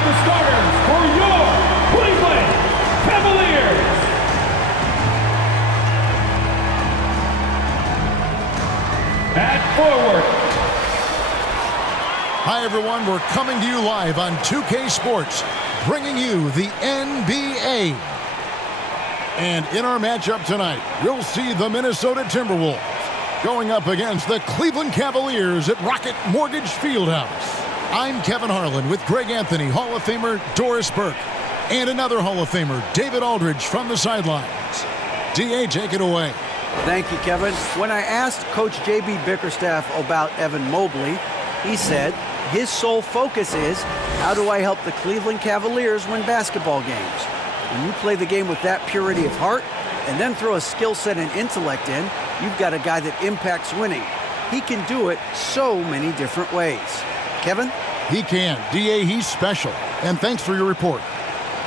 up the starters for your Cleveland Cavaliers. At forward. Hi everyone, we're coming to you live on 2K Sports, bringing you the NBA. And in our matchup tonight, you'll see the Minnesota Timberwolves going up against the Cleveland Cavaliers at Rocket Mortgage Fieldhouse. I'm Kevin Harlan with Greg Anthony, Hall of Famer Doris Burke, and another Hall of Famer, David Aldridge, from the sidelines. D.A., take it away. Thank you, Kevin. When I asked Coach J.B. Bickerstaff about Evan Mobley, he said his sole focus is, how do I help the Cleveland Cavaliers win basketball games? When you play the game with that purity of heart and then throw a skill set and intellect in, you've got a guy that impacts winning. He can do it so many different ways. Kevin? He can. D.A., he's special. And thanks for your report.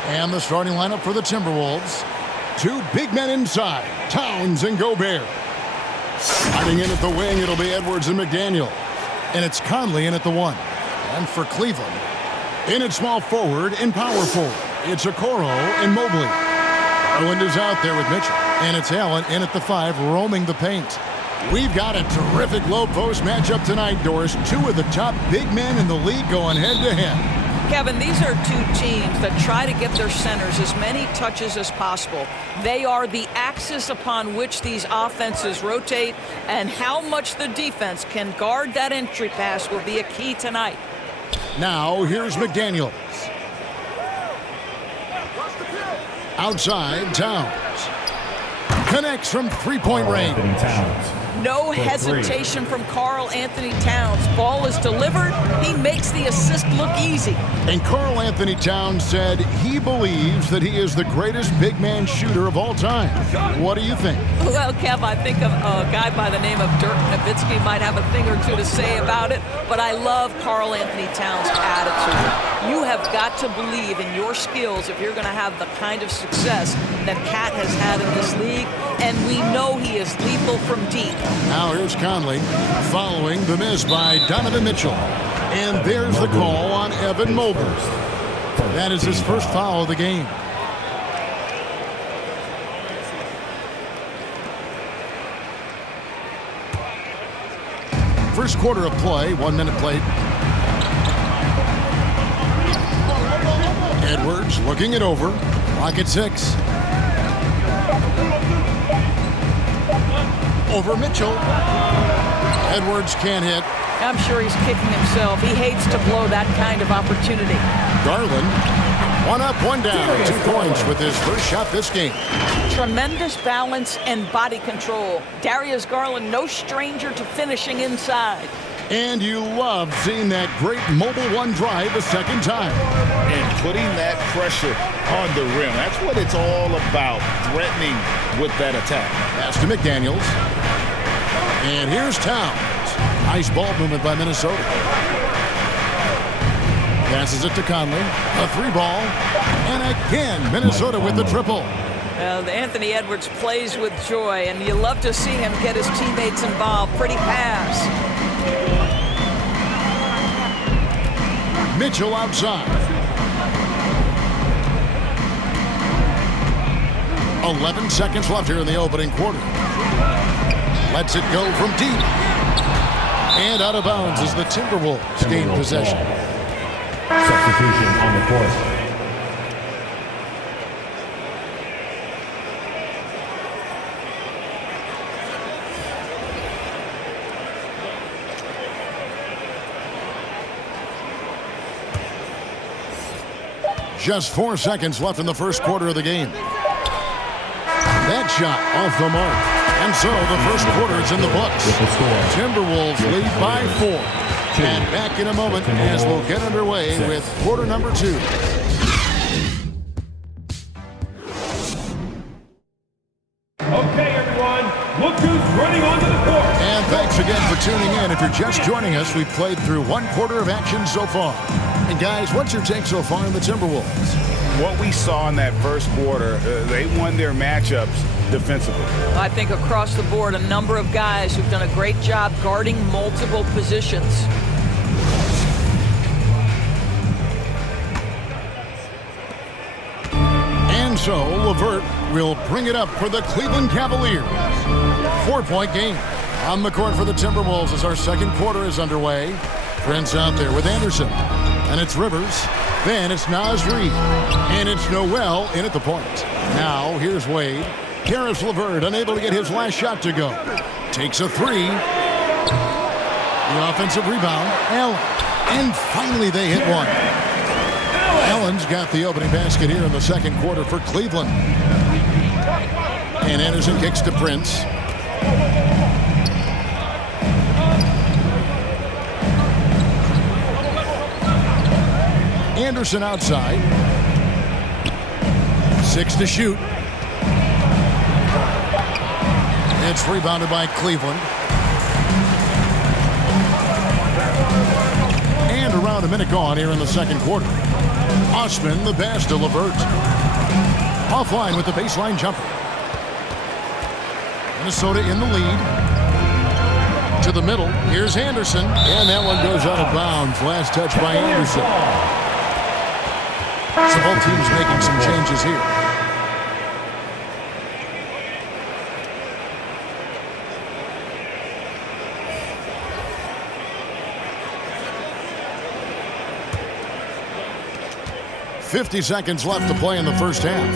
And the starting lineup for the Timberwolves. Two big men inside, Towns and Gobert. Hiding in at the wing, it'll be Edwards and McDaniel. And it's Conley in at the one. And for Cleveland, in at small forward and power forward, it's Okoro and Mobley. Garland is out there with Mitchell. And it's Allen in at the five, roaming the paint. We've got a terrific low post matchup tonight, Doris. Two of the top big men in the league going head-to-head. Kevin, these are two teams that try to get their centers as many touches as possible. They are the axis upon which these offenses rotate, and how much the defense can guard that entry pass will be a key tonight. Now, here's McDaniels. Outside, Towns. Connects from three-point range. No hesitation from Karl Anthony Towns. Ball is delivered. He makes the assist look easy. And Karl Anthony Towns said he believes that he is the greatest big man shooter of all time. What do you think? Well, Kev, I think a guy by the name of Dirk Nowitzki might have a thing or two to say about it, but I love Karl Anthony Towns' attitude. You have got to believe in your skills if you're going to have the kind of success that Cat has had in this league, and we know he is lethal from deep. Now here's Conley following the miss by Donovan Mitchell. And there's the call on Evan Mobley. That is his first foul of the game. First quarter of play, 1 minute played. Edwards looking it over. Clock at 6. Over Mitchell. Edwards can't hit. I'm sure he's kicking himself. He hates to blow that kind of opportunity. Garland, one up, one down. 2 points with his first shot this game. Tremendous balance and body control. Darius Garland, no stranger to finishing inside. And you love seeing that great mobile one drive a second time. And putting that pressure on the rim. That's what it's all about, threatening with that attack. Pass to McDaniels. And here's Towns. Nice ball movement by Minnesota. Passes it to Conley. A 3-ball. And again, Minnesota with the triple. Anthony Edwards plays with joy, and you love to see him get his teammates involved. Pretty pass. Mitchell outside. 11 seconds left here in the opening quarter. Lets it go from deep. And out of bounds as the Timberwolves gain possession. Substitution on the court. Just 4 seconds left in the first quarter of the game. That shot off the mark. And so the first quarter is in the books. Timberwolves lead by 4. And back in a moment as we'll get underway with quarter number 2. Okay, everyone, look who's running onto the court. And thanks again for tuning in. If you're just joining us, we've played through 1 quarter of action so far. And guys, what's your take so far on the Timberwolves? What we saw in that first quarter, they won their matchups defensively. I think across the board, a number of guys who've done a great job guarding multiple positions. so, LeVert will bring it up for the Cleveland Cavaliers. 4-point game. On the court for the Timberwolves as our second quarter is underway. Prince out there with Anderson. And it's Rivers. Then it's Naz Reid. And it's Noel in at the point. Now, here's Wade. Karis LeVert unable to get his last shot to go. Takes a three. The offensive rebound. Allen. And finally they hit one. Allen's got the opening basket here in the second quarter for Cleveland. And Anderson kicks to Prince. Anderson outside. 6 to shoot. It's rebounded by Cleveland. And around a minute gone here in the second quarter. Osman the pass to LeVert. Offline with the baseline jumper. Minnesota in the lead. To the middle. Here's Anderson. And that one goes out of bounds. Last touch by Anderson. So both teams making some changes here. .50 seconds left to play in the first half.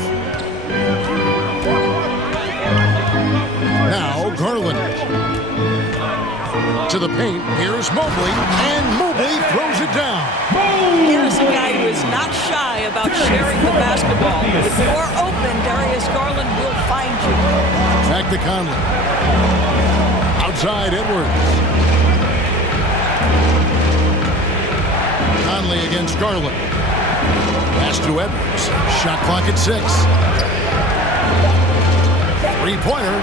Now Garland. To the paint. Here's Mobley. And Mobley throws it down. Here's a guy who is not shy about sharing the basketball. If you're open, Darius Garland will find you. Back to Conley. Outside Edwards. Conley against Garland. Pass to Edwards. Shot clock at 6. Three-pointer.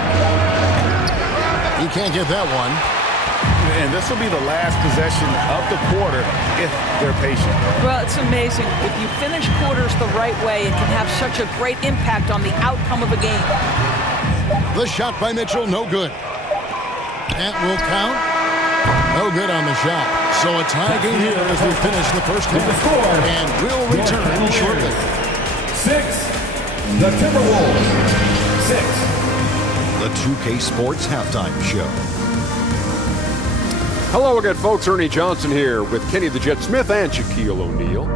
He can't get that one. And this will be the last possession of the quarter if they're patient. Well, it's amazing. If you finish quarters the right way, it can have such a great impact on the outcome of a game. The shot by Mitchell, no good. That will count. No good on the shot. So a tie game here as we finish the first half. And we'll return shortly. 6. The Timberwolves. 6. The 2K Sports Halftime Show. Hello again, folks. Ernie Johnson here with Kenny the Jet Smith and Shaquille O'Neal.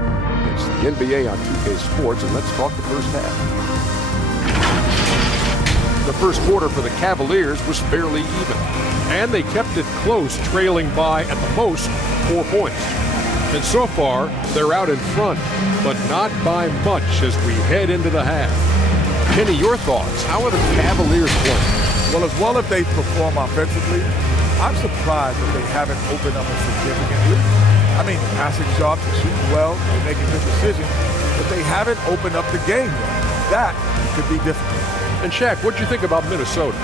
It's the NBA on 2K Sports, and let's talk the first half. The first quarter for the Cavaliers was fairly even, and they kept it close, trailing by, at the most, 4 points. And so far, they're out in front, but not by much as we head into the half. Kenny, your thoughts? How are the Cavaliers playing? Well, if they perform offensively, I'm surprised that they haven't opened up a significant lead. I mean, passing shots, they're shooting well, they're making good decisions, but they haven't opened up the game yet. That could be difficult. And Shaq, what do you think about Minnesota?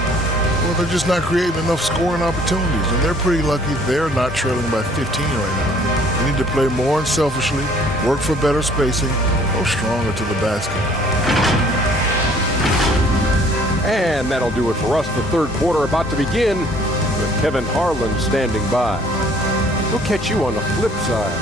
Well, they're just not creating enough scoring opportunities, and they're pretty lucky they're not trailing by 15 right now. They need to play more unselfishly, work for better spacing, go stronger to the basket. And that'll do it for us. The third quarter about to begin with Kevin Harlan standing by. We'll catch you on the flip side.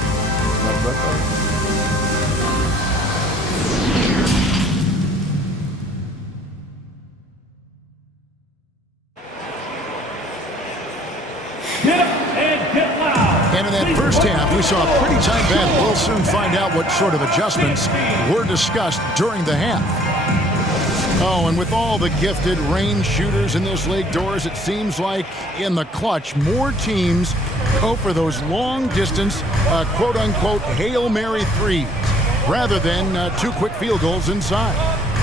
Get up and get loud. And in that first half, we saw a pretty tight battle. We'll soon find out what sort of adjustments were discussed during the half. Oh, and with all the gifted range shooters in this league, Doors, it seems like in the clutch, more teams go for those long-distance, quote-unquote, Hail Mary threes, rather than 2 quick field goals inside.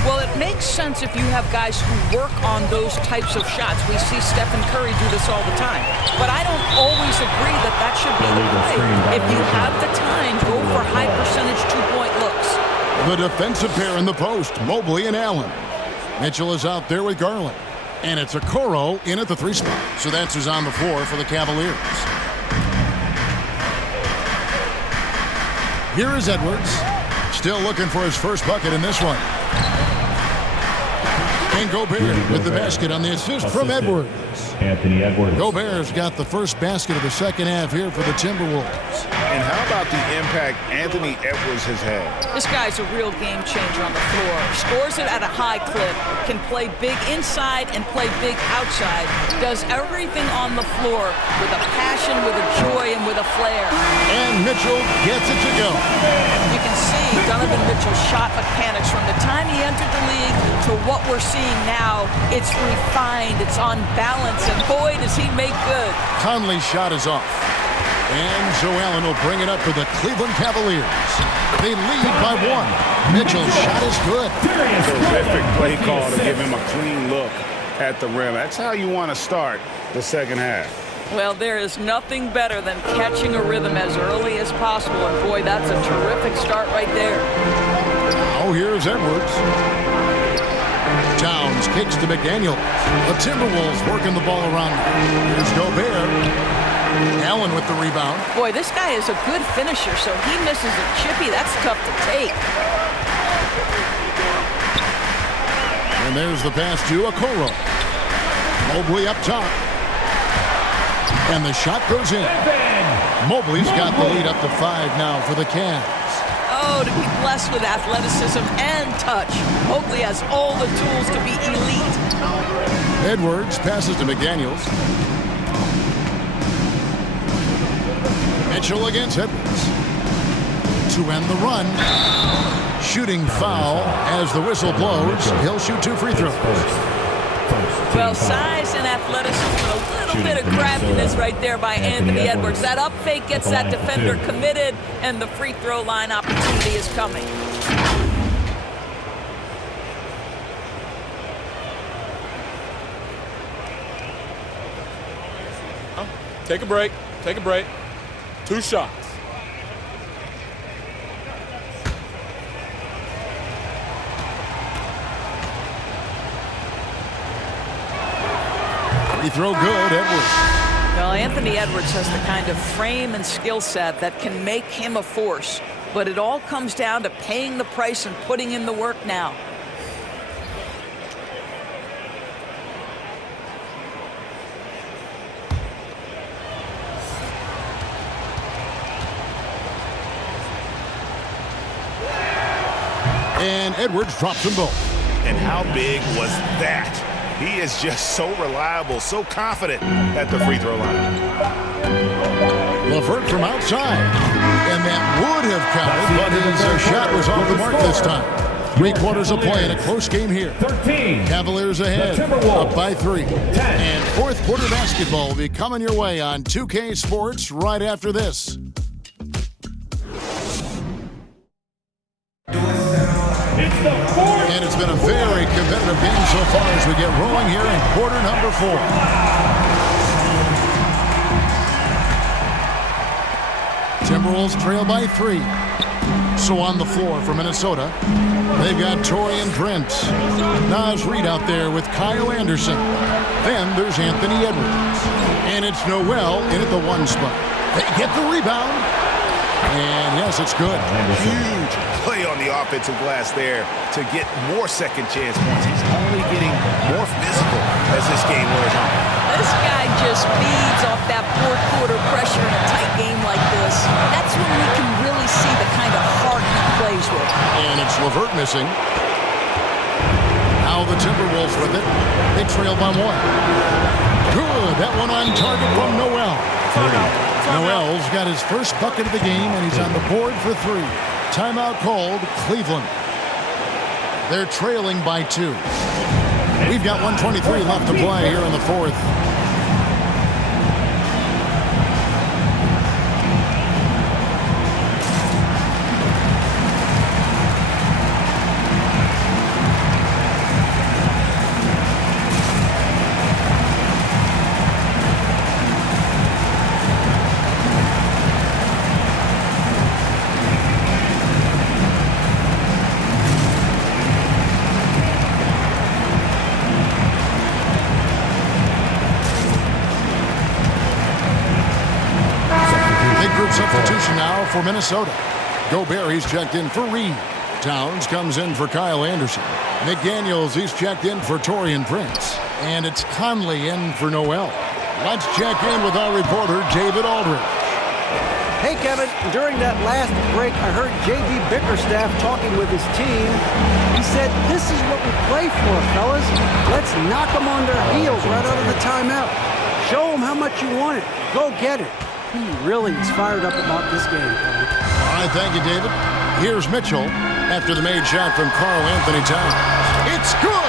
Well, it makes sense if you have guys who work on those types of shots. We see Stephen Curry do this all the time. But I don't always agree that that should be the play. If you have the time, go for high-percentage 2-point looks. The defensive pair in the post, Mobley and Allen. Mitchell is out there with Garland. And it's Okoro in at the 3 spot. So that's who's on the floor for the Cavaliers. Here is Edwards. Still looking for his first bucket in this one. And Gobert with the basket on the assist from Edwards. Anthony Edwards. Gobert's got the first basket of the second half here for the Timberwolves. And how about the impact Anthony Edwards has had? This guy's a real game changer on the floor. Scores it at a high clip, can play big inside and play big outside. Does everything on the floor with a passion, with a joy, and with a flair. And Mitchell gets it to go. You can see Donovan Mitchell's shot mechanics from the time he entered the league to what we're seeing now. It's refined, it's on balance, and boy, does he make good. Conley's shot is off. And Joe Allen will bring it up for the Cleveland Cavaliers. They lead by 1. Mitchell's shot is good. Terrific play call to give him a clean look at the rim. That's how you want to start the second half. Well, there is nothing better than catching a rhythm as early as possible, and boy, that's a terrific start right there. Oh, here's Edwards. Towns kicks to McDaniel. The Timberwolves working the ball around. Here's Gobert. Allen with the rebound. Boy, this guy is a good finisher, so he misses a chippy. That's tough to take. And there's the pass to Okoro. Mobley up top. And the shot goes in. Mobley's got the lead up to 5 now for the Cavs. Oh, to be blessed with athleticism and touch. Mobley has all the tools to be elite. Edwards passes to McDaniels. Mitchell against Edwards. To end the run. Shooting foul as the whistle blows. He'll shoot 2 free throws. Well, size and athleticism, a little bit of craftiness right there by Anthony Edwards. That up fake gets that defender committed, and the free throw line opportunity is coming. Take a break. Take a break. 2 shots. Free throw good, Edwards. Well, Anthony Edwards has the kind of frame and skill set that can make him a force. But it all comes down to paying the price and putting in the work now. And Edwards drops them both. And how big was that? He is just so reliable, so confident at the free throw line. LeVert from outside. And that would have counted, but his shot was off the mark this time. 3 quarters of play in a close game here. 13. Cavaliers ahead, up by 3. And 4th quarter basketball will be coming your way on 2K Sports right after this. And it's been a very competitive game so far as we get rolling here in quarter number 4. Timberwolves trail by 3. So on the floor for Minnesota, they've got Taurean Prince. Naz Reid out there with Kyle Anderson. Then there's Anthony Edwards. And it's Noel in at the 1 spot. They get the rebound. And yes, it's good. Huge play on the offensive glass there to get more second chance points. He's only getting more physical as this game wears on. This guy just feeds off that 4th quarter pressure in a tight game like this. That's when we can really see the kind of heart he plays with. And it's LeVert missing. Now the Timberwolves with it. They trail by 1. Good. That one on target from Noel. Noel's got his first bucket of the game, and he's on the board for 3. Timeout called, Cleveland. They're trailing by 2. We've got 1:23 left to play here in the 4th. Substitution now for Minnesota. Gobert, he's checked in for Reid. Towns comes in for Kyle Anderson. McDaniels, he's checked in for Taurean Prince. And it's Conley in for Noel. Let's check in with our reporter, David Aldridge. Hey, Kevin, during that last break, I heard J.B. Bickerstaff talking with his team. He said, this is what we play for, fellas. Let's knock them on their heels right out of the timeout. Show them how much you want it. Go get it. He really is fired up about this game, Kevin. All right, thank you, David. Here's Mitchell after the made shot from Karl Anthony Towns. It's good!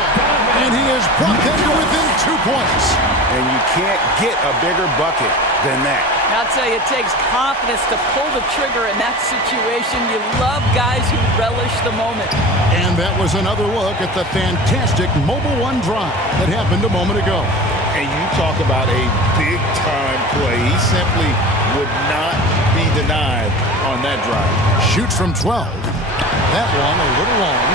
And he has brought them to within 2 points. And you can't get a bigger bucket than that. I'll tell you, it takes confidence to pull the trigger in that situation. You love guys who relish the moment. And that was another look at the fantastic Mobile One drive that happened a moment ago. And you talk about a big-time play. He simply would not be denied on that drive. Shoots from 12. That one a little long.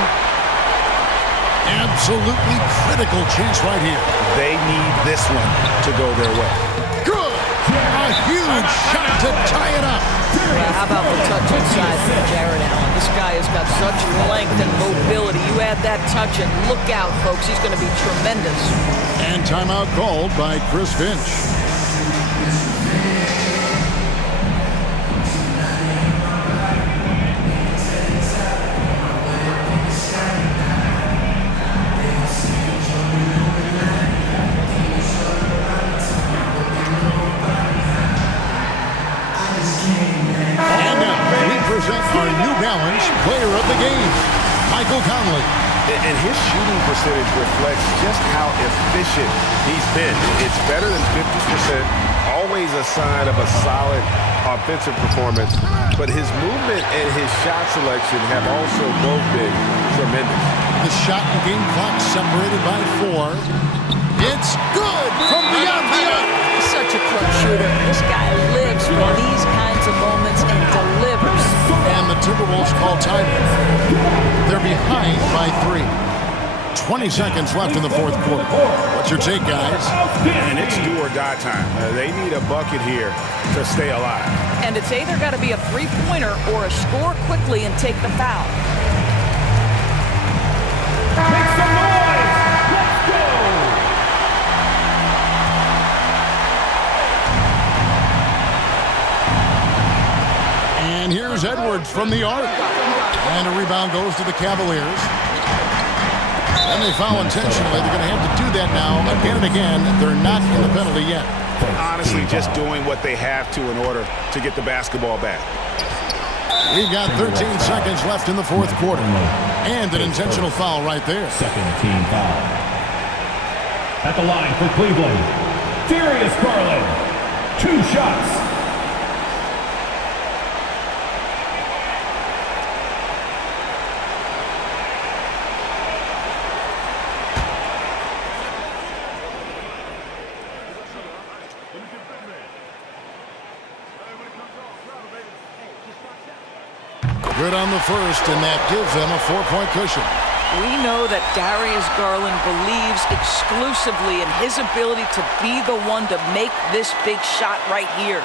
Absolutely critical chance right here. They need this one to go their way. Good! A huge shot to tie it up. Well, how about the touch inside from Jared Allen? This guy has got such length and mobility. You add that touch and look out, folks. He's going to be tremendous. And timeout called by Chris Finch. Our New Balance player of the game, Michael Conley. And his shooting percentage reflects just how efficient he's been. It's better than 50%, always a sign of a solid offensive performance. But his movement and his shot selection have also both been tremendous. The shot and game clock separated by 4. It's good from beyond the arc. He's such a clutch shooter. This guy lives for these kinds of moments and delivers. And the Timberwolves call time. They're behind by 3. 20 seconds left in the fourth quarter. What's your take, guys? And it's do or die time. They need a bucket here to stay alive. And it's either got to be a three-pointer or a score quickly and take the foul. Make some noise! Let's go! And here's Edwards from the arc. And a rebound goes to the Cavaliers. And they foul intentionally. They're going to have to do that now again and again. They're not in the penalty yet. Honestly, just doing what they have to in order to get the basketball back. We've got 13 seconds left in the fourth quarter. And an intentional foul right there. Second team foul. At the line for Cleveland, Darius Garland. 2 shots. Good on the first, and that gives them a 4-point cushion. We know that Darius Garland believes exclusively in his ability to be the one to make this big shot right here.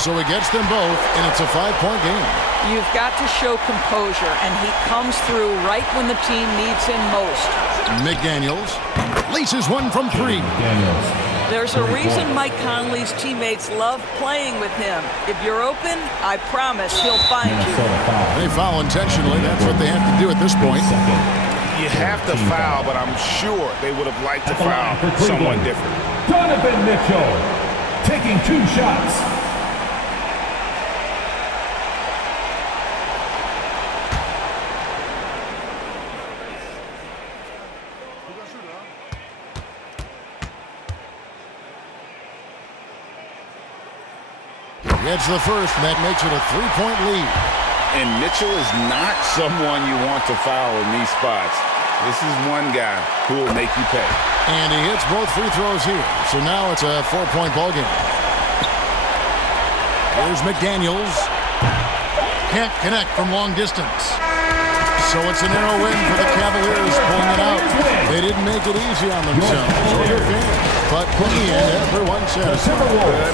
So he gets them both, and it's a 5-point game. You've got to show composure, and he comes through right when the team needs him most. McDaniels laces one from 3. There's a reason Mike Conley's teammates love playing with him. If you're open, I promise he'll find you. They foul intentionally. That's what they have to do at this point. You have to foul, but I'm sure they would have liked to foul someone different. Donovan Mitchell taking 2 shots. Gets the first, and that makes it a 3-point lead. And Mitchell is not someone you want to foul in these spots. This is one guy who will make you pay. And he hits both free throws here. So now it's a 4-point ball game. Here's McDaniels. Can't connect from long distance. So it's a narrow win for the Cavaliers pulling it out. They didn't make it easy on themselves or their fans. But in the end, everyone's satisfied.